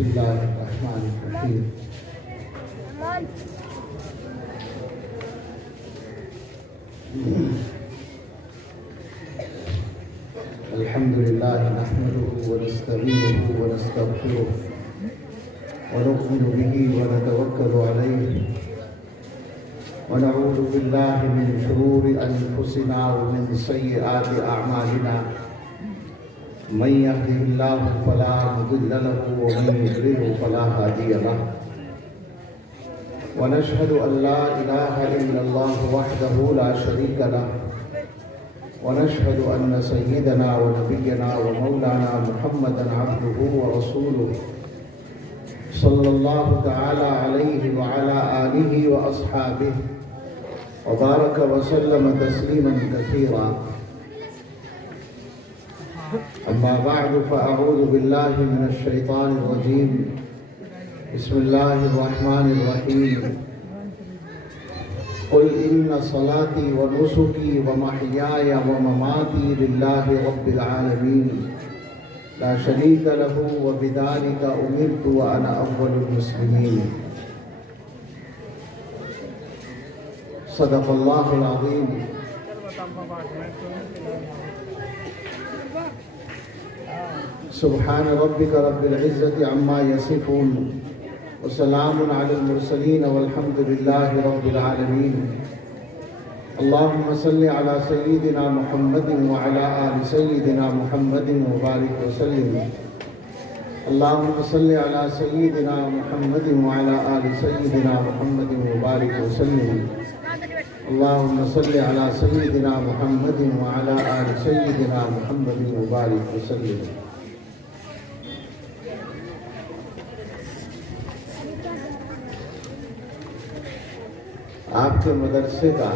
بسم اللہ الرحمن الرحیم الحمد للہ نحمده ونستعینه ونستغفره ونؤمن به ونتوکل علیہ ونعوذ باللہ من شرور انفسنا ومن سیئات اعمالنا من يهده الله فلا مضل له ومن يضلل فلا هادي له ونشهد ان لا اله الا الله وحده لا شريك له ونشهد ان سيدنا ونبينا ومولانا محمدا عبده ورسوله صلى الله تعالى عليه وعلى آله وأصحابه وبارك وسلم تسليما كثيرا أما بعد فأعوذ بالله من الشيطان الرجيم بسم الله الرحمن الرحيم قل إن صلاتي ونسكي ومحياي ومماتي لله رب العالمين لا شريك له وبذلك أمرت وأنا أول المسلمين صدق الله العظيم سبحان ربك رب العزة عما يصفون وسلام على المرسلين والحمد لله رب العالمين اللهم صل على سيدنا محمد وعلى آل سيدنا محمد وبارك وسلم اللهم صل على سيدنا محمد وعلى آل سيدنا محمد وبارك وسلم اللهم صل على سيدنا محمد وعلى آل سيدنا محمد وبارك وسلم آپ کے مدرسے کا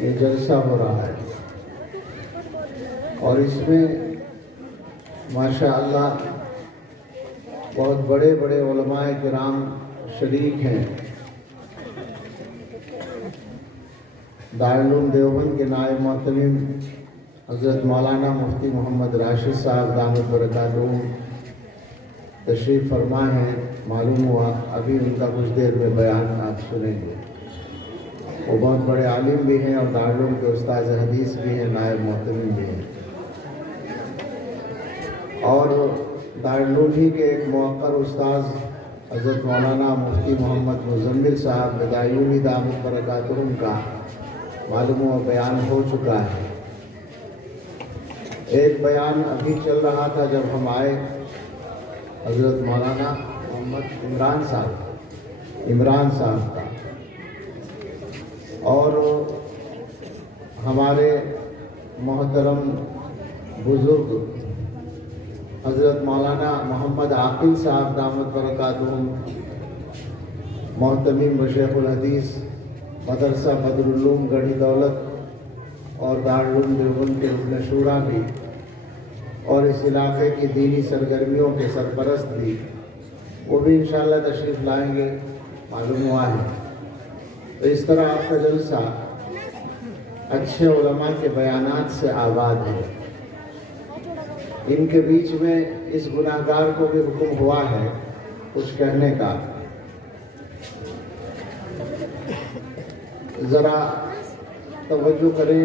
یہ جلسہ ہو رہا ہے اور اس میں ماشاءاللہ بہت بڑے بڑے علماء کرام شریک ہیں. دارالعلوم دیوبند کے نائب معتمم حضرت مولانا مفتی محمد راشد صاحب دامت برکاتہ تشریف فرما ہیں. معلوم ہوا ابھی ان کا کچھ دیر میں بیان آپ سنیں گے. وہ بہت بڑے عالم بھی ہیں اور دارالعلوم کے استاذ حدیث بھی ہیں, نائب معتمم بھی ہیں, اور دارالعلوم ہی کے ایک موقر استاذ حضرت مولانا مفتی محمد مزمل صاحب بدایونی دامت برکاتہم کا معلوم ہوا بیان ہو چکا ہے. ایک بیان ابھی چل رہا تھا جب ہم آئے, حضرت مولانا محمد عمران صاحب کا, اور ہمارے محترم بزرگ حضرت مولانا محمد عاقل صاحب دامت برکاتہم محتمم بشیخ الحدیث مدرسہ بدرالعلوم گڑھی دولت اور دارالعلوم دیوبند کے رکن شورا بھی, اور اس علاقے کی دینی سرگرمیوں کے سرپرست بھی, وہ بھی انشاءاللہ تشریف لائیں گے معلوم ہوا ہے. تو اس طرح آپ کا جلسہ اچھے علماء کے بیانات سے آباد ہے. ان کے بیچ میں اس گناہگار کو بھی حکم ہوا ہے کچھ کہنے کا. ذرا توجہ کریں,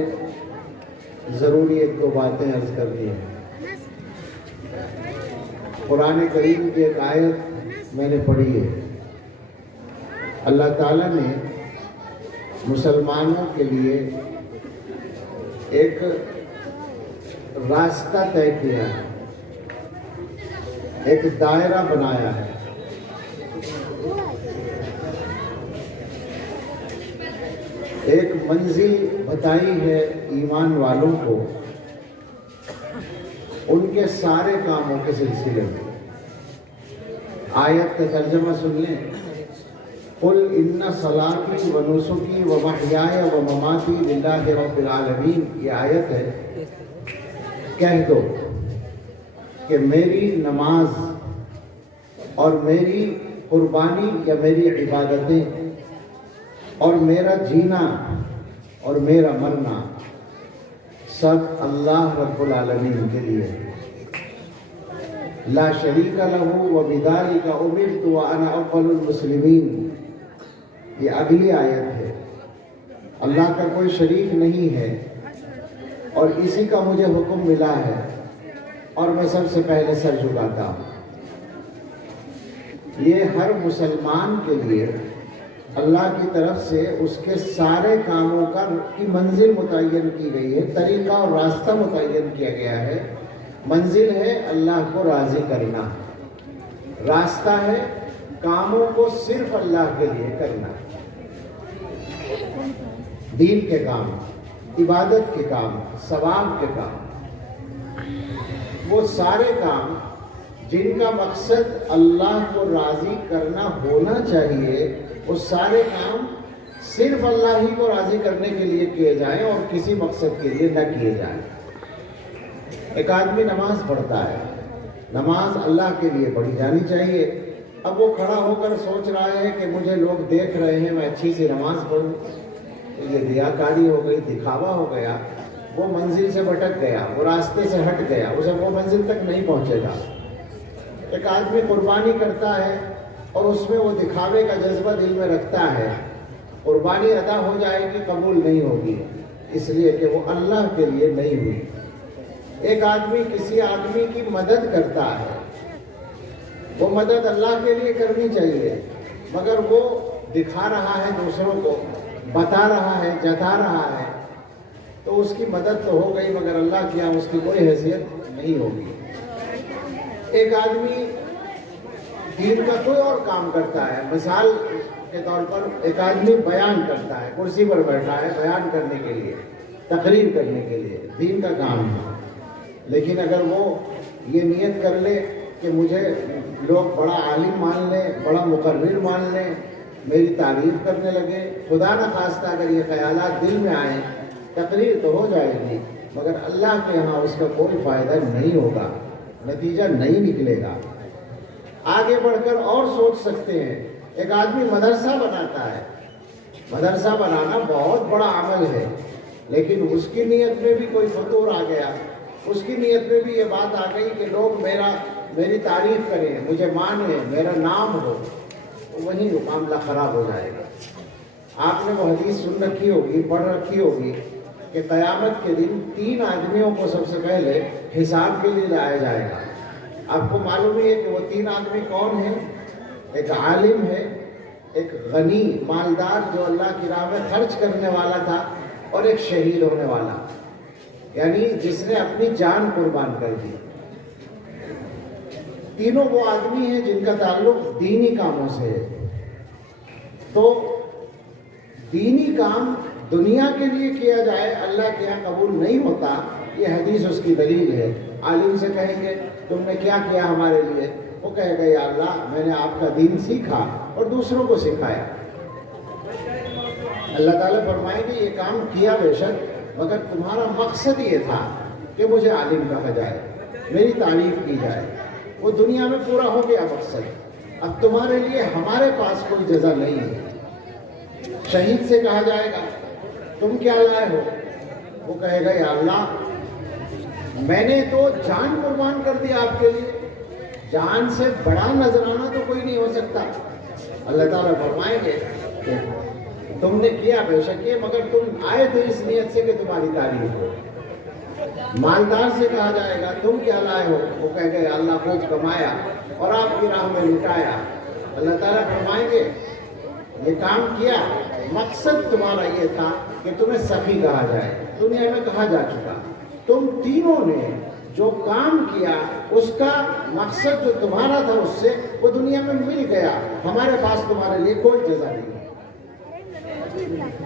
ضروری ایک دو باتیں عرض کرنی ہیں. قرآن کریم کی ایک آیت میں نے پڑھی ہے. اللہ تعالیٰ نے مسلمانوں کے لیے ایک راستہ طے کیا ہے, ایک دائرہ بنایا ہے. ایک منزل بتائی ہے ایمان والوں کو ان کے سارے کاموں کے سلسلے میں. آیت کا ترجمہ سن لیں. قل ان صلاتی و نسکی و محیای و مماتی للہ رب العالمین. یہ آیت ہے, کہہ دو کہ میری نماز اور میری قربانی یا میری عبادتیں اور میرا جینا اور میرا مرنا سب اللہ رب العالمین کے لیے. لا شریک لہ وبذالک امرت وانا اول المسلمین، یہ اگلی آیت ہے۔ اللہ کا کوئی شریک نہیں ہے اور اسی کا مجھے حکم ملا ہے اور میں سب سے پہلے سر جھکاتا ہوں۔ یہ ہر مسلمان کے لیے اللہ کی طرف سے اس کے سارے کاموں کی منزل متعین کی گئی ہے، طریقہ اور راستہ متعین کیا گیا ہے۔ منزل ہے اللہ کو راضی کرنا، راستہ ہے کاموں کو صرف اللہ کے لیے کرنا۔ دین کے کام، عبادت کے کام، ثواب کے کام، وہ سارے کام جن کا مقصد اللہ کو راضی کرنا ہونا چاہیے، وہ سارے کام صرف اللہ ہی کو راضی کرنے کے لیے کیے جائیں اور کسی مقصد کے لیے نہ کیے جائیں۔ ایک آدمی نماز پڑھتا ہے، نماز اللہ کے لیے پڑھی جانی چاہیے۔ اب وہ کھڑا ہو کر سوچ رہا ہے کہ مجھے لوگ دیکھ رہے ہیں، میں اچھی سی نماز پڑھوں، تو یہ ریاکاری ہو گئی، دکھاوا ہو گیا، وہ منزل سے بھٹک گیا، وہ راستے سے ہٹ گیا، اسے وہ منزل تک نہیں پہنچے گا۔ ایک آدمی قربانی کرتا ہے اور اس میں وہ دکھاوے کا جذبہ دل میں رکھتا ہے، قربانی ادا ہو جائے گی، قبول نہیں ہوگی، اس لیے کہ وہ اللہ کے لیے نہیں ہوئی۔ ایک آدمی کسی آدمی کی مدد کرتا ہے، وہ مدد اللہ کے لیے کرنی چاہیے، مگر وہ دکھا رہا ہے دوسروں کو، بتا رہا ہے، جتا رہا ہے، تو اس کی مدد تو ہو گئی مگر اللہ کی یہاں اس کی کوئی حیثیت نہیں ہوگی۔ ایک آدمی دین کا کوئی اور کام کرتا ہے، مثال کے طور پر ایک آدمی بیان کرتا ہے، کرسی پر بیٹھا ہے بیان کرنے کے لیے، تقریر کرنے کے لیے، دین کا کام ہے، لیکن اگر وہ یہ نیت کر لے کہ مجھے لوگ بڑا عالم مان لیں، بڑا مقرر مان لیں، میری تعریف کرنے لگے، خدا نہ خواستہ اگر یہ خیالات دل میں آئیں، تقریر تو ہو جائے گی مگر اللہ کے ہاں اس کا کوئی فائدہ نہیں ہوگا، نتیجہ نہیں نکلے گا۔ آگے بڑھ کر اور سوچ سکتے ہیں، ایک آدمی مدرسہ بناتا ہے، مدرسہ بنانا بہت بڑا عمل ہے، لیکن اس کی نیت میں بھی کوئی فطور آ گیا، اس کی نیت میں بھی یہ بات آ گئی کہ لوگ میری تعریف کریں، مجھے مانیں، میرا نام ہو، وہیں معاملہ خراب ہو جائے گا۔ آپ نے وہ حدیث سن رکھی ہوگی، پڑھ رکھی ہوگی کہ قیامت کے دن 3 آدمیوں کو سب سے پہلے حساب کے لیے لایا جائے گا۔ آپ کو معلوم ہے کہ وہ 3 آدمی کون ہیں؟ ایک عالم ہے، ایک غنی مالدار جو اللہ کی راہ میں خرچ کرنے والا تھا، اور ایک شہید ہونے والا، یعنی جس نے اپنی جان قربان کر دی۔ تینوں وہ آدمی ہیں جن کا تعلق دینی کاموں سے ہے۔ تو دینی کام دنیا کے لیے کیا جائے، اللہ کے یہاں قبول نہیں ہوتا، یہ حدیث اس کی دلیل ہے۔ عالم سے کہیں گے تم نے کیا کیا ہمارے لیے؟ وہ کہے گا یا اللہ میں نے آپ کا دین سیکھا اور دوسروں کو سکھایا۔ اللہ تعالیٰ فرمائے گے یہ کام کیا بے شک، مگر تمہارا مقصد یہ تھا کہ مجھے عالم کہا جائے، میری تعریف کی جائے، وہ دنیا میں پورا ہو گیا مقصد۔ اب تمہارے لیے ہمارے پاس کوئی جزا نہیں ہے۔ شہید سے کہا جائے گا تم کیا لائے ہو؟ وہ کہے گا یا اللہ میں نے تو جان قربان کر دی آپ کے لیے، جان سے بڑا نذرانہ تو کوئی نہیں ہو سکتا۔ اللہ تعالیٰ فرمائیں گے کہ تم نے کیا بے شک یہ، مگر تم آئے تھے اس نیت سے کہ تمہاری تعریف ہو۔ مالدار سے کہا جائے گا تم کیا لائے ہو؟ وہ کہے گا اللہ خوب کمایا اور آپ کی راہ میں لٹایا۔ اللہ تعالیٰ فرمائیں گے یہ کام کیا، مقصد تمہارا یہ تھا کہ تمہیں سخی کہا جائے، دنیا میں کہا جا چکا۔ تم تینوں نے جو کام کیا اس کا مقصد جو تمہارا تھا اس سے وہ دنیا میں مل گیا، ہمارے پاس تمہارے لیے کوئی جزا نہیں۔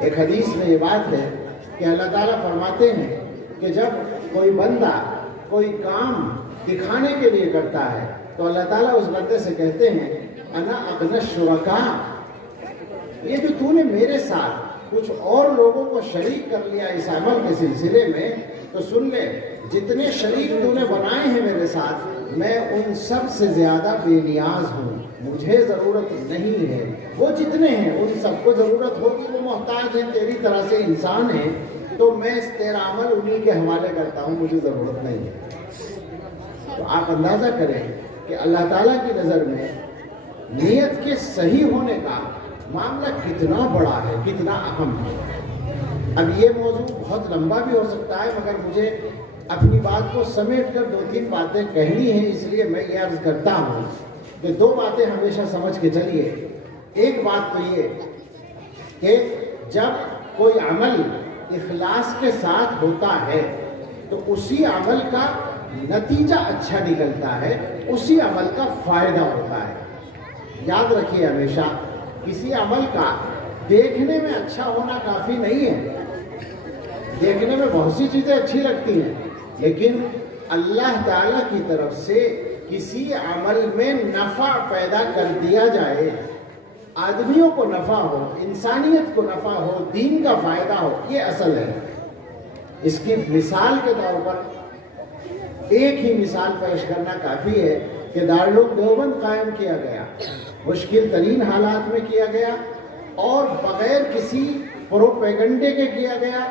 ایک حدیث میں یہ بات ہے کہ اللہ تعالیٰ فرماتے ہیں کہ جب کوئی بندہ کوئی کام دکھانے کے لیے کرتا ہے تو اللہ تعالیٰ اس بندے سے کہتے ہیں انا اغنی الشرکاء، یہ جو تو نے میرے ساتھ کچھ اور لوگوں کو شریک کر لیا اس عمل کے سلسلے میں، تو سن لے جتنے شریک تو نے بنائے ہیں میرے ساتھ، میں ان سب سے زیادہ بے نیاز ہوں، مجھے ضرورت نہیں ہے۔ وہ جتنے ہیں ان سب کو ضرورت ہوگی، وہ محتاج ہیں، تیری طرح سے انسان ہیں، تو میں تیرا عمل انہی کے حوالے کرتا ہوں، مجھے ضرورت نہیں ہے۔ تو آپ اندازہ کریں کہ اللہ تعالیٰ کی نظر میں نیت کے صحیح ہونے کا معاملہ کتنا بڑا ہے، کتنا اہم ہے۔ اب یہ موضوع بہت لمبا بھی ہو سکتا ہے، مگر مجھے اپنی بات کو سمیٹ کر 2-3 باتیں کہنی ہیں، اس لیے میں یہ عرض کرتا ہوں کہ 2 باتیں ہمیشہ سمجھ کے چلیے۔ ایک بات تو یہ کہ جب کوئی عمل اخلاص کے ساتھ ہوتا ہے تو اسی عمل کا نتیجہ اچھا نکلتا ہے، اسی عمل کا فائدہ ہوتا ہے۔ یاد رکھیے ہمیشہ، کسی عمل کا دیکھنے میں اچھا ہونا کافی نہیں ہے۔ دیکھنے میں بہت سی چیزیں اچھی لگتی ہیں، لیکن اللہ تعالیٰ کی طرف سے کسی عمل میں نفع پیدا کر دیا جائے، آدمیوں کو نفع ہو، انسانیت کو نفع ہو، دین کا فائدہ ہو، یہ اصل ہے۔ اس کی مثال کے طور پر ایک ہی مثال پیش کرنا کافی ہے کہ دارالعلوم دیوبند قائم کیا گیا، مشکل ترین حالات میں کیا گیا اور بغیر کسی پروپیگنڈے کے کیا گیا،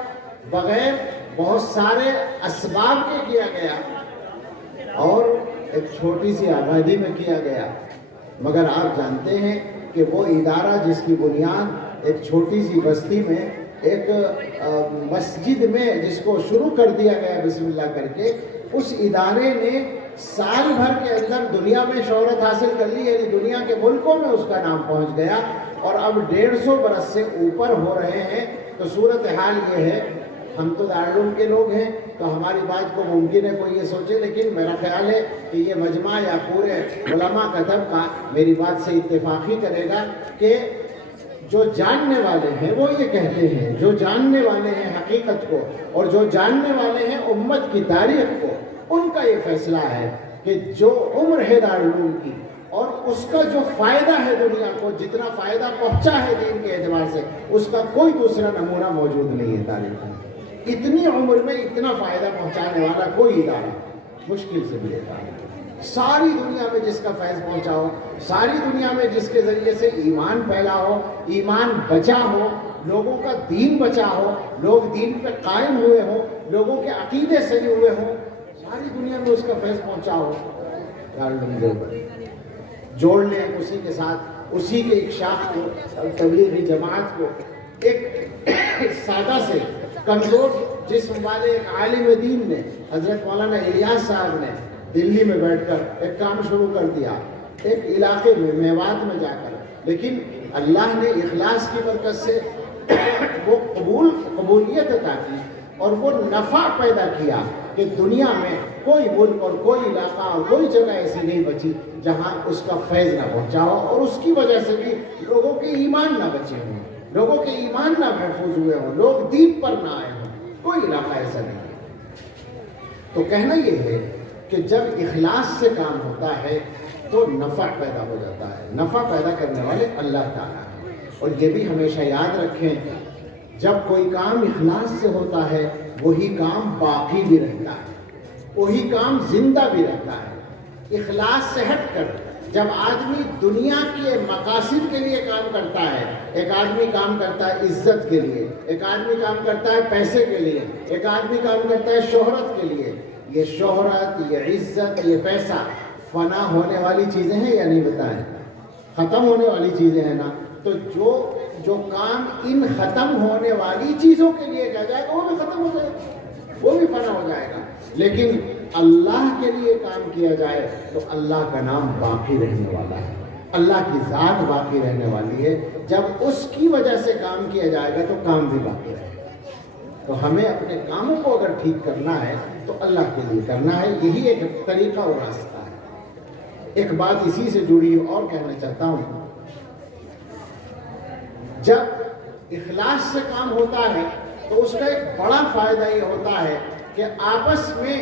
بغیر بہت سارے اسباب کے کیا گیا اور ایک چھوٹی سی آبادی میں کیا گیا۔ مگر آپ جانتے ہیں کہ وہ ادارہ جس کی بنیاد ایک چھوٹی سی بستی میں ایک مسجد میں جس کو شروع کر دیا گیا بسم اللہ کر کے، اس ادارے نے سال بھر کے اندر دنیا میں شہرت حاصل کر لی، یعنی دنیا کے ملکوں میں اس کا نام پہنچ گیا اور اب 150 برس سے اوپر ہو رہے ہیں۔ تو صورتحال یہ ہے، ہم تو دارالعلوم کے لوگ ہیں تو ہماری بات کو ممکن ہے کوئی یہ سوچے، لیکن میرا خیال ہے کہ یہ مجمع یا پورے علماء کا طبقہ میری بات سے اتفاق ہی کرے گا کہ جو جاننے والے ہیں وہ یہ کہتے ہیں، جو جاننے والے ہیں حقیقت کو اور جو جاننے والے ہیں امت کی تاریخ کو، ان کا یہ فیصلہ ہے کہ جو عمر ہے دارالعلوم کی اور اس کا جو فائدہ ہے دنیا کو، جتنا فائدہ پہنچا ہے دین کے اعتبار سے، اس کا کوئی دوسرا نمونہ موجود نہیں ہے تاریخ میں۔ اتنی عمر میں اتنا فائدہ پہنچانے والا کوئی ادارہ مشکل سے ملے گا۔ ساری دنیا میں جس کا فیض پہنچا ہو، ساری دنیا میں جس کے ذریعے سے ایمان پھیلا ہو، ایمان بچا ہو، لوگوں کا دین بچا ہو، لوگ دین پہ قائم ہوئے ہوں، لوگوں کے عقیدے صحیح ہوئے ہوں، ساری دنیا میں اس کا فیض پہنچا ہو، دارالعلوم دیوبند جوڑ لیں اسی کے ساتھ، اسی کے ایک شاخ کو، تبلیغی جماعت کو، ایک سادہ سے کمزور جسم والے ایک عالم دین نے، حضرت مولانا الیاس صاحب نے دلی میں بیٹھ کر ایک کام شروع کر دیا، ایک علاقے میں میوات میں جا کر، لیکن اللہ نے اخلاص کی برکت سے وہ قبولیت عطا کی اور وہ نفع پیدا کیا کہ دنیا میں کوئی ملک اور کوئی علاقہ اور کوئی جگہ ایسی نہیں بچی جہاں اس کا فیض نہ پہنچا ہو، اور اس کی وجہ سے بھی لوگوں کے ایمان نہ بچے ہوں، لوگوں کے ایمان نہ محفوظ ہوئے ہوں، لوگ دین پر نہ آئے ہوں، کوئی علاقہ ایسا نہیں ہے۔ تو کہنا یہ ہے کہ جب اخلاص سے کام ہوتا ہے تو نفع پیدا ہو جاتا ہے، نفع پیدا کرنے والے اللہ تعالیٰ ہیں۔ اور یہ بھی ہمیشہ یاد رکھیں، جب کوئی کام اخلاص سے ہوتا ہے وہی کام باقی بھی رہتا ہے، وہی کام زندہ بھی رہتا ہے۔ اخلاص سے ہٹ کر جب آدمی دنیا کے مقاصد کے لیے کام کرتا ہے، ایک آدمی کام کرتا ہے عزت کے لیے، ایک آدمی کام کرتا ہے پیسے کے لیے، ایک آدمی کام کرتا ہے شہرت کے لیے، یہ شہرت، یہ عزت، یہ پیسہ فنا ہونے والی چیزیں ہیں یا نہیں بتائیں؟ ختم ہونے والی چیزیں ہیں نا۔ تو جو کام ان ختم ہونے والی چیزوں کے لیے کیا جائے گا وہ بھی ختم ہو جائے گا، وہ بھی فنا ہو جائے گا، لیکن اللہ کے لیے کام کیا جائے تو اللہ کا نام باقی رہنے والا ہے، اللہ کی ذات باقی رہنے والی ہے۔ جب اس کی وجہ سے کام کیا جائے گا تو کام بھی باقی رہے گا۔ تو ہمیں اپنے کاموں کو اگر ٹھیک کرنا ہے تو اللہ کے لیے کرنا ہے، یہی ایک طریقہ اور راستہ ہے۔ ایک بات اسی سے جڑی اور کہنا چاہتا ہوں، جب اخلاص سے کام ہوتا ہے تو اس کا ایک بڑا فائدہ یہ ہوتا ہے کہ آپس میں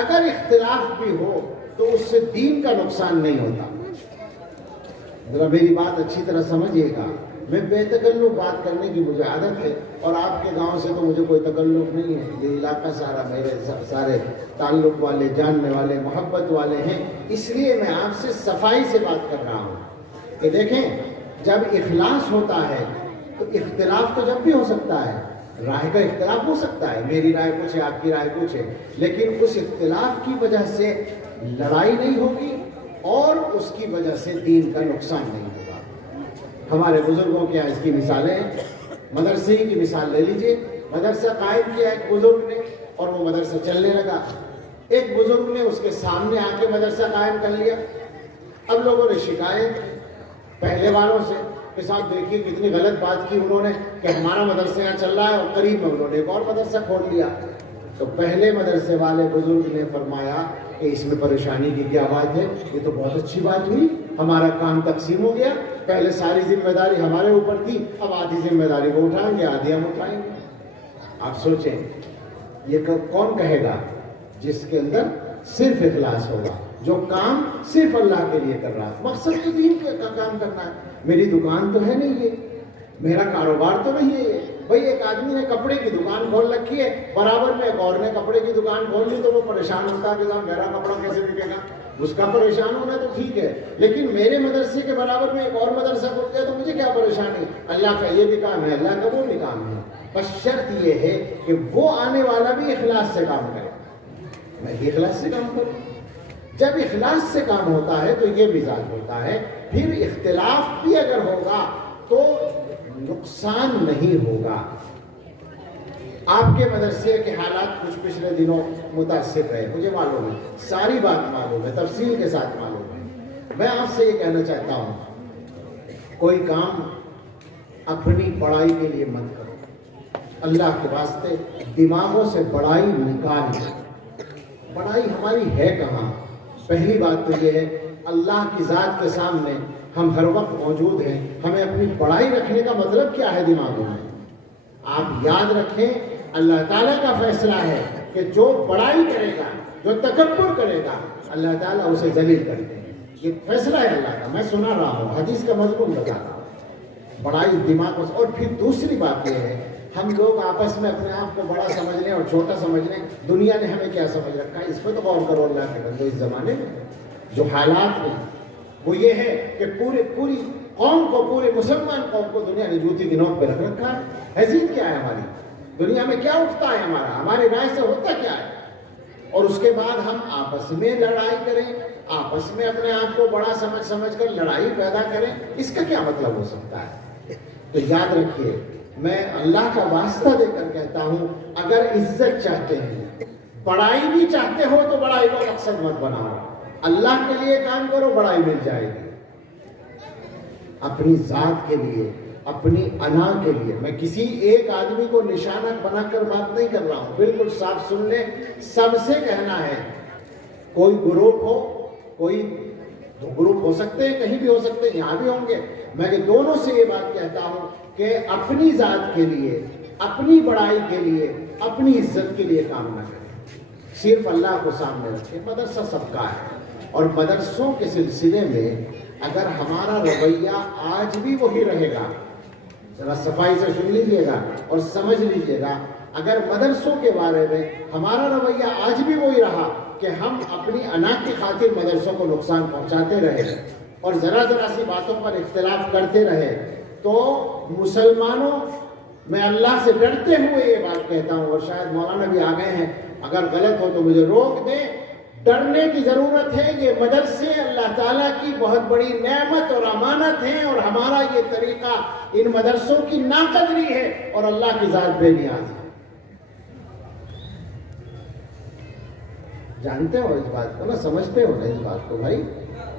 اگر اختلاف بھی ہو تو اس سے دین کا نقصان نہیں ہوتا۔ ذرا میری بات اچھی طرح سمجھیے گا، میں بے تکلف بات کرنے کی مجھے عادت ہے، اور آپ کے گاؤں سے تو مجھے کوئی تکلف نہیں ہے، یہ علاقہ سارا میرے سارے تعلق والے، جاننے والے، محبت والے ہیں، اس لیے میں آپ سے صفائی سے بات کر رہا ہوں کہ دیکھیں، جب اخلاص ہوتا ہے تو اختلاف تو جب بھی ہو سکتا ہے، رائے کا اختلاف ہو سکتا ہے، میری رائے کچھ ہے، آپ کی رائے کچھ ہے، لیکن اس اختلاف کی وجہ سے لڑائی نہیں ہوگی اور اس کی وجہ سے دین کا نقصان نہیں ہوگا۔ ہمارے بزرگوں کے اس کی مثالیں ہیں۔ مدرسے کی مثال لے لیجئے، مدرسہ قائم کیا ایک بزرگ نے اور وہ مدرسہ چلنے لگا۔ ایک بزرگ نے اس کے سامنے آ کے مدرسہ قائم کر لیا۔ اب لوگوں نے شکایت پہلے والوں سے کہ صاحب دیکھیے کتنی غلط بات کی انہوں نے کہ ہمارا مدرسہ یہاں چل رہا ہے اور قریب میں انہوں نے ایک اور مدرسہ کھول لیا۔ تو پہلے مدرسے والے بزرگ نے فرمایا کہ اس میں پریشانی کی کیا بات ہے، یہ تو بہت اچھی بات ہوئی، ہمارا کام تقسیم ہو گیا، پہلے ساری ذمہ داری ہمارے اوپر تھی، اب آدھی ذمہ داری وہ اٹھائیں گے، آدھی ہم اٹھائیں گے۔ آپ سوچیں یہ کون کہے گا جس کے اندر صرف اخلاص ہوگا، جو کام صرف اللہ کے لیے کر رہا ہے، مقصد تو دین کا کام کرنا ہے۔ میری دکان تو ہے نہیں یہ، میرا کاروبار تو نہیں ہے یہ۔ بھئی ایک آدمی نے کپڑے کی دکان کھول رکھی ہے، برابر میں ایک اور نے کپڑے کی دکان کھول لی تو وہ پریشان ہوتا ہے کہ صاحب میرا کپڑا کیسے بکے گا، اس کا پریشان ہونا تو ٹھیک ہے، لیکن میرے مدرسے کے برابر میں ایک اور مدرسہ کھول گیا تو مجھے کیا پریشانی؟ اللہ کا یہ بھی کام ہے، اللہ کا وہ بھی کام ہے۔ بس شرط یہ ہے کہ وہ آنے والا بھی اخلاص سے کام کرے، میں بھی اخلاص سے کام کروں۔ جب اخلاص سے کام ہوتا ہے تو یہ مزاج ہوتا ہے، پھر اختلاف بھی اگر ہوگا تو نقصان نہیں ہوگا۔ آپ کے مدرسے کے حالات کچھ پچھلے دنوں متاثر رہے، مجھے معلوم ہے، ساری بات معلوم ہے، تفصیل کے ساتھ معلوم ہے۔ میں آپ سے یہ کہنا چاہتا ہوں، کوئی کام اپنی بڑائی کے لیے مت کرو، اللہ کے واسطے دماغوں سے بڑائی نکال لو۔ بڑائی ہماری ہے کہاں؟ پہلی بات تو یہ ہے اللہ کی ذات کے سامنے ہم ہر وقت موجود ہیں، ہمیں اپنی بڑائی رکھنے کا مطلب کیا ہے دماغوں میں؟ آپ یاد رکھیں اللہ تعالیٰ کا فیصلہ ہے کہ جو بڑائی کرے گا، جو تکبر کرے گا، اللہ تعالیٰ اسے ذلیل کر دے گا۔ یہ فیصلہ ہے اللہ کا، میں سنا رہا ہوں، حدیث کا مضمون بتا رہا ہوں۔ بڑائی دماغ سے۔ اور پھر دوسری بات یہ ہے ہم لوگ آپس میں اپنے آپ کو بڑا سمجھ لیں اور چھوٹا سمجھ لیں، دنیا نے ہمیں کیا سمجھ رکھا ہے، اس پہ تو غور کرو اللہ کے بندو۔ اس زمانے میں جو حالات ہیں وہ یہ ہے کہ پوری قوم کو، پورے مسلمان قوم کو دنیا نے جوتی کی نوک پہ رکھ رکھا ہے۔ حیثیت کیا ہے ہماری دنیا میں؟ کیا اٹھتا ہے ہمارے رائے سے ہوتا کیا ہے؟ اور اس کے بعد ہم آپس میں لڑائی کریں، آپس میں اپنے آپ کو بڑا سمجھ کر لڑائی پیدا کریں، اس کا کیا مطلب ہو سکتا ہے؟ تو یاد رکھیے، میں اللہ کا واسطہ دے کر کہتا ہوں، اگر عزت چاہتے ہیں، بڑائی بھی چاہتے ہو تو بڑائی کو مقصد مت بناؤ، اللہ کے لیے کام کرو، بڑائی مل جائے گی۔ اپنی ذات کے لیے، اپنی انا کے لیے، میں کسی ایک آدمی کو نشانہ بنا کر بات نہیں کر رہا ہوں، بالکل صاف سن لیں، سب سے کہنا ہے، کوئی گروپ ہو، کوئی دو گروپ ہو سکتے ہیں، کہیں بھی ہو سکتے ہیں، یہاں بھی ہوں گے، میں کہ دونوں سے یہ بات کہتا ہوں کہ اپنی ذات کے لیے، اپنی بڑائی کے لیے، اپنی عزت کے لیے کام نہ کریں، صرف اللہ کو سامنے رکھیں۔ مدرسہ سب کا ہے، اور مدرسوں کے سلسلے میں اگر ہمارا رویہ آج بھی وہی رہے گا، ذرا صفائی سے سن لیجئے گا اور سمجھ لیجئے گا، اگر مدرسوں کے بارے میں ہمارا رویہ آج بھی وہی رہا کہ ہم اپنی انا کی خاطر مدرسوں کو نقصان پہنچاتے رہے اور ذرا سی باتوں پر اختلاف کرتے رہے، تو مسلمانوں، میں اللہ سے ڈرتے ہوئے یہ بات کہتا ہوں، اور شاید مولانا بھی آ گئے ہیں، اگر غلط ہو تو مجھے روک دیں، ڈرنے کی ضرورت ہے۔ یہ مدرسے اللہ تعالیٰ کی بہت بڑی نعمت اور امانت ہیں، اور ہمارا یہ طریقہ ان مدرسوں کی ناقدری ہے، اور اللہ کی ذات بے نیاز ہے۔ جانتے ہو اس بات کو نا، سمجھتے ہو نا اس بات کو بھائی؟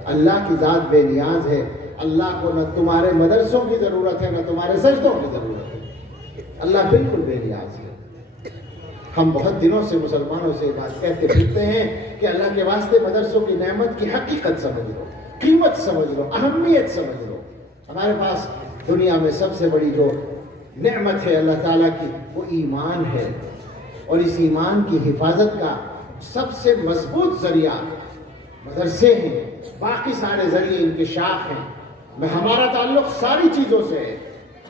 اللہ کی ذات بے نیاز ہے، اللہ کو نہ تمہارے مدرسوں کی ضرورت ہے، نہ تمہارے سجدوں کی ضرورت ہے، اللہ بالکل بے نیاز ہے۔ ہم بہت دنوں سے مسلمانوں سے بات کہتے پھرتے ہیں کہ اللہ کے واسطے مدرسوں کی نعمت کی حقیقت سمجھ لو، قیمت سمجھ لو، اہمیت سمجھ لو۔ ہمارے پاس دنیا میں سب سے بڑی جو نعمت ہے اللہ تعالیٰ کی، وہ ایمان ہے، اور اس ایمان کی حفاظت کا سب سے مضبوط ذریعہ مدرسے ہیں، باقی سارے ذریعے انکشاف ہیں۔ ہمارا تعلق ساری چیزوں سے ہے،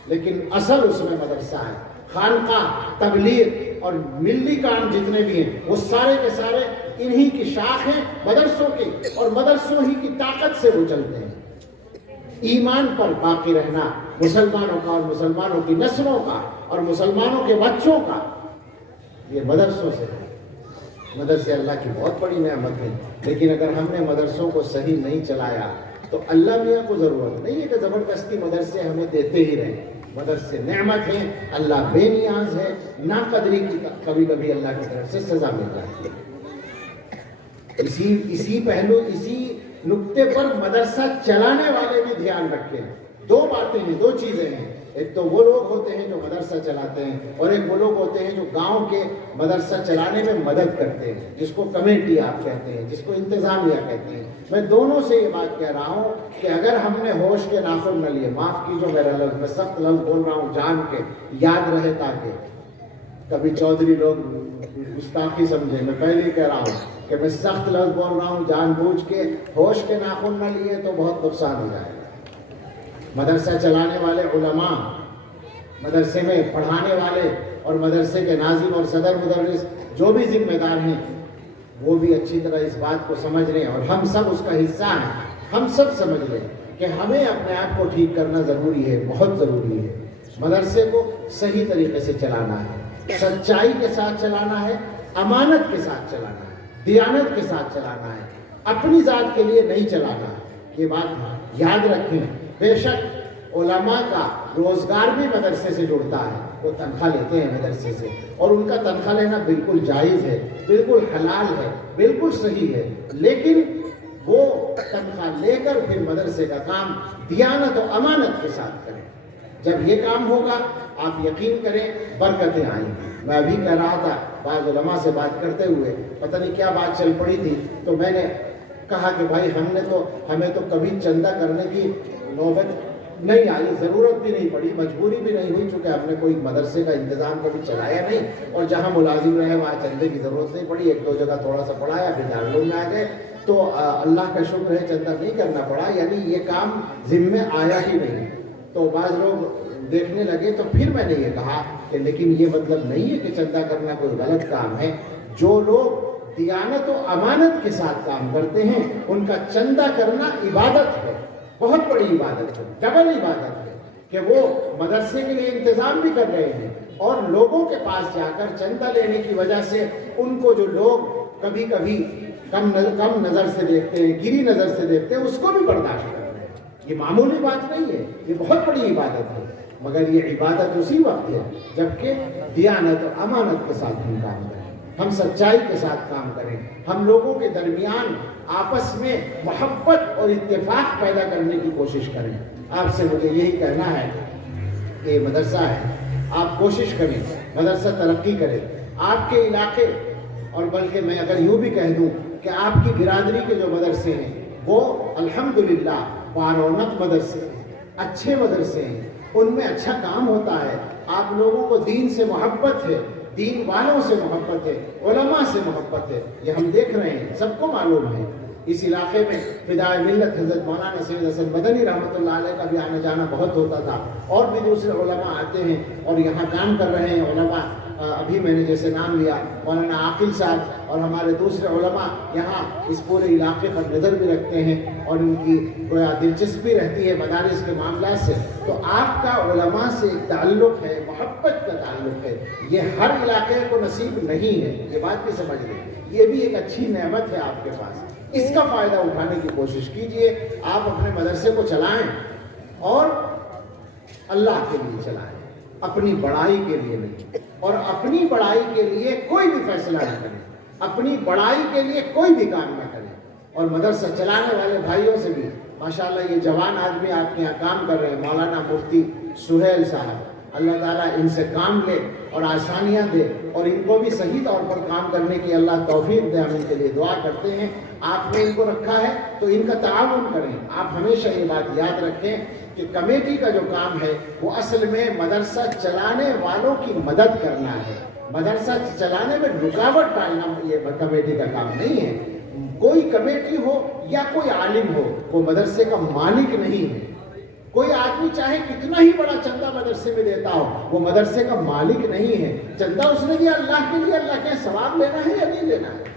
لیکن اصل اس میں مدرسہ ہے۔ خانقاہ، تبلیغ اور ملی کام جتنے بھی ہیں، وہ سارے کے سارے انہی کی شاخ ہیں، مدرسوں کی، اور مدرسوں ہی کی طاقت سے وہ چلتے ہیں۔ ایمان پر باقی رہنا مسلمانوں کا، اور مسلمانوں کی نسلوں کا، اور مسلمانوں کے بچوں کا، یہ مدرسوں سے ہے۔ مدرسے اللہ کی بہت بڑی نعمت ہے، لیکن اگر ہم نے مدرسوں کو صحیح نہیں چلایا تو اللہ میاں کو ضرورت نہیں ہے کہ زبردستی مدرسے ہمیں دیتے ہی رہیں۔ مدرسے نعمت ہیں، اللہ بے نیاز ہے، نا قدری کی کبھی کبھی اللہ کی طرف سے سزا مل جاتی ہے۔ اسی پہلو، اسی نقطے پر مدرسہ چلانے والے بھی دھیان رکھیں۔ دو باتیں ہیں، دو چیزیں ہیں، ایک تو وہ لوگ ہوتے ہیں جو مدرسہ چلاتے ہیں، اور ایک وہ لوگ ہوتے ہیں جو گاؤں کے مدرسہ چلانے میں مدد کرتے ہیں، جس کو کمیٹی آپ کہتے ہیں، جس کو انتظامیہ کہتے ہیں۔ میں دونوں سے یہ بات کہہ رہا ہوں کہ اگر ہم نے ہوش کے ناخن نہ لیے، معاف کیجو میرا لفظ، میں سخت لفظ بول رہا ہوں جان کے، یاد رہے تاکہ کبھی چودھری لوگ گستاخی سمجھے، میں پہلے ہی کہہ رہا ہوں کہ میں سخت لفظ بول رہا ہوں، جان بوجھ کے ہوش کے ناخن نہ لیے تو بہت نقصان ہو جائے گا۔ مدرسہ چلانے والے علماء، مدرسے میں پڑھانے والے اور مدرسے کے ناظم اور صدر مدرس جو بھی ذمہ دار ہیں، وہ بھی اچھی طرح اس بات کو سمجھ لیں، اور ہم سب اس کا حصہ ہیں، ہم سب سمجھ لیں کہ ہمیں اپنے آپ کو ٹھیک کرنا ضروری ہے، بہت ضروری ہے۔ مدرسے کو صحیح طریقے سے چلانا ہے، سچائی کے ساتھ چلانا ہے، امانت کے ساتھ چلانا ہے، دیانت کے ساتھ چلانا ہے، اپنی ذات کے لیے نہیں چلانا ہے۔ یہ بات یاد رکھیں۔ بے شک علماء کا روزگار بھی مدرسے سے جڑتا ہے، وہ تنخواہ لیتے ہیں مدرسے سے، اور ان کا تنخواہ لینا بالکل جائز ہے، بالکل حلال ہے، بالکل صحیح ہے، لیکن وہ تنخواہ لے کر پھر مدرسے کا کام دیانت و امانت کے ساتھ کریں۔ جب یہ کام ہوگا آپ یقین کریں برکتیں آئیں گی۔ میں ابھی کہہ رہا تھا بعض علماء سے بات کرتے ہوئے، پتہ نہیں کیا بات چل پڑی تھی، تو میں نے کہا کہ بھائی ہمیں تو کبھی چندہ کرنے کی نوبت نہیں آئی، ضرورت بھی نہیں پڑی، مجبوری بھی نہیں ہوئی، چونکہ ہم نے کوئی مدرسے کا انتظام کبھی چلایا نہیں، اور جہاں ملازم رہے وہاں چندے کی ضرورت نہیں پڑی، ایک دو جگہ تھوڑا سا پڑھایا، پھر دارالعلوم میں آ گئے تو اللہ کا شکر ہے چندہ نہیں کرنا پڑا، یعنی یہ کام ذمہ آیا ہی نہیں۔ تو بعض لوگ دیکھنے لگے، تو پھر میں نے یہ کہا کہ لیکن یہ مطلب نہیں ہے کہ چندہ کرنا کوئی غلط کام ہے۔ جو لوگ دیانت و امانت کے ساتھ کام کرتے ہیں ان کا چندہ کرنا عبادت ہے، بہت بڑی عبادت ہے، ڈبل عبادت ہے، کہ وہ مدرسے کے لیے انتظام بھی کر رہے ہیں، اور لوگوں کے پاس جا کر چندہ لینے کی وجہ سے ان کو جو لوگ کبھی کبھی کم نظر سے دیکھتے ہیں، گری نظر سے دیکھتے ہیں، اس کو بھی برداشت کر رہے ہیں۔ یہ معمولی بات نہیں ہے، یہ بہت بڑی عبادت ہے، مگر یہ عبادت اسی وقت ہے جبکہ دیانت اور امانت کے ساتھ ہم کام کریں، ہم سچائی کے ساتھ کام کریں، ہم لوگوں کے درمیان آپس میں محبت اور اتفاق پیدا کرنے کی کوشش کریں۔ آپ سے مجھے یہی کہنا ہے کہ مدرسہ ہے، آپ کوشش کریں مدرسہ ترقی کرے، آپ کے علاقے، اور بلکہ میں اگر یوں بھی کہہ دوں کہ آپ کی برادری کے جو مدرسے ہیں وہ الحمدللہ بارونق مدرسے ہیں، اچھے مدرسے ہیں، ان میں اچھا کام ہوتا ہے، آپ لوگوں کو دین سے محبت ہے، دین والوں سے محبت ہے، علماء سے محبت ہے، یہ ہم دیکھ رہے ہیں، سب کو معلوم ہے۔ اس علاقے میں فدائے ملت حضرت مولانا سید حسن مدنی رحمۃ اللہ علیہ کا بھی آنا جانا بہت ہوتا تھا، اور بھی دوسرے علماء آتے ہیں اور یہاں کام کر رہے ہیں علماء۔ ابھی میں نے جیسے نام لیا مولانا عاقل صاحب اور ہمارے دوسرے علماء یہاں اس پورے علاقے پر نظر بھی رکھتے ہیں، اور ان کی گویا دلچسپی رہتی ہے مدارس کے معاملات سے۔ تو آپ کا علماء سے ایک تعلق ہے، محبت کا تعلق ہے، یہ ہر علاقے کو نصیب نہیں ہے، یہ بات بھی سمجھ لیں، یہ بھی ایک اچھی نعمت ہے آپ کے پاس، اس کا فائدہ اٹھانے کی کوشش کیجئے۔ آپ اپنے مدرسے کو چلائیں اور اللہ کے لیے چلائیں، اپنی بڑائی کے لیے نہیں، اور اپنی بڑائی کے لیے کوئی بھی فیصلہ نہ کریں، اپنی بڑائی کے لیے کوئی بھی کام نہ کریں۔ اور مدرسہ چلانے والے بھائیوں سے بھی ماشاءاللہ یہ جوان آدمی آپ کے یہاں کام کر رہے ہیں، مولانا مفتی سہیل صاحب، اللہ تعالیٰ ان سے کام لے اور آسانیاں دے، اور ان کو بھی صحیح طور پر کام کرنے کی اللہ توفیق دے، ہم ان کے لیے دعا کرتے ہیں۔ آپ نے ان کو رکھا ہے تو ان کا تعاون کریں۔ آپ ہمیشہ یہ بات یاد رکھیں کہ کمیٹی کا جو کام ہے وہ اصل میں مدرسہ چلانے والوں کی مدد کرنا ہے، مدرسہ چلانے میں رکاوٹ ڈالنا یہ کمیٹی کا کام نہیں ہے۔ کوئی کمیٹی ہو یا کوئی عالم ہو وہ مدرسے کا مالک نہیں ہے۔ کوئی آدمی چاہے کتنا ہی بڑا چندہ مدرسے میں دیتا ہو، وہ مدرسے کا مالک نہیں ہے۔ چندہ اس نے دیا اللہ کے لیے، اللہ کے ثواب لینا ہے یا نہیں لینا ہے؟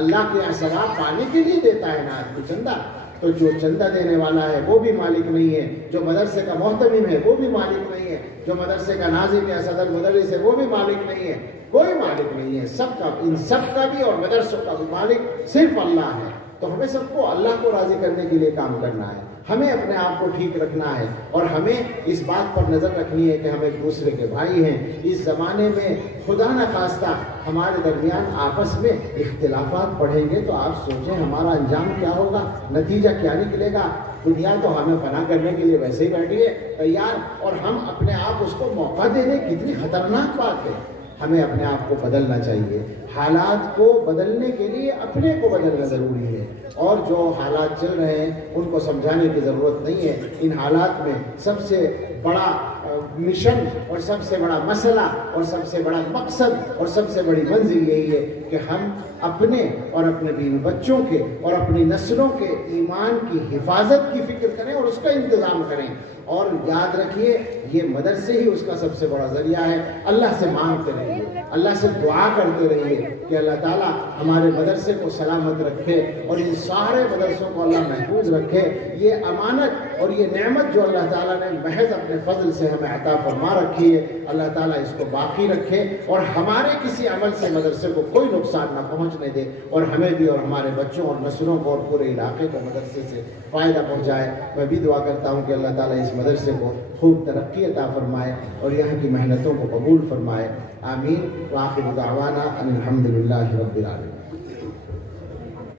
اللہ کے یہاں ثواب پانے کے لیے دیتا ہے نا آدمی چندہ۔ تو جو چندہ دینے والا ہے وہ بھی مالک نہیں ہے، جو مدرسے کا محتمم ہے وہ بھی مالک نہیں ہے، جو مدرسے کا ناظم یا صدر مدرس ہے وہ بھی مالک نہیں ہے، کوئی مالک نہیں ہے، سب کا، ان سب کا بھی اور مدرسوں کا بھی مالک صرف اللہ ہے۔ تو ہمیں سب کو اللہ کو راضی کرنے کے لیے کام کرنا ہے، ہمیں اپنے آپ کو ٹھیک رکھنا ہے، اور ہمیں اس بات پر نظر رکھنی ہے کہ ہم ایک دوسرے کے بھائی ہیں۔ اس زمانے میں خدا نہ خواستہ ہمارے درمیان آپس میں اختلافات بڑھیں گے تو آپ سوچیں ہمارا انجام کیا ہوگا، نتیجہ کیا نکلے گا۔ دنیا تو ہمیں فنا کرنے کے لیے ویسے ہی بیٹھی ہے تیار، اور ہم اپنے آپ اس کو موقع دے دیں، کتنی خطرناک بات ہے۔ ہمیں اپنے آپ کو بدلنا چاہیے، حالات کو بدلنے کے لیے اپنے کو بدلنا ضروری ہے، اور جو حالات چل رہے ہیں ان کو سمجھانے کی ضرورت نہیں ہے۔ ان حالات میں سب سے بڑا مشن اور سب سے بڑا مسئلہ اور سب سے بڑا مقصد اور سب سے بڑی منزل یہی ہے کہ ہم اپنے اور اپنے بیوی بچوں کے اور اپنی نسلوں کے ایمان کی حفاظت کی فکر کریں اور اس کا انتظام کریں، اور یاد رکھیے یہ مدرسے ہی اس کا سب سے بڑا ذریعہ ہے۔ اللہ سے مانگتے رہیے، اللہ سے دعا کرتے رہیے کہ اللہ تعالیٰ ہمارے مدرسے کو سلامت رکھے اور ان سارے مدرسوں کو اللہ محفوظ رکھے۔ یہ امانت اور یہ نعمت جو اللہ تعالیٰ نے محض اپنے فضل سے ہمیں عطا فرما رکھی ہے، اللہ تعالیٰ اس کو باقی رکھے اور ہمارے کسی عمل سے مدرسے کو کوئی نقصان نہ پہنچنے دے، اور ہمیں بھی اور ہمارے بچوں اور نسلوں کو اور پورے علاقے کو مدرسے سے فائدہ پہنچائے۔ میں بھی دعا کرتا ہوں کہ اللہ تعالیٰ اس مدرسے کو خوب ترقی عطا فرمائے اور یہاں کی محنتوں کو قبول فرمائے۔ آمین۔ وآخر دعوانا ان الحمد للہ رب العالمین۔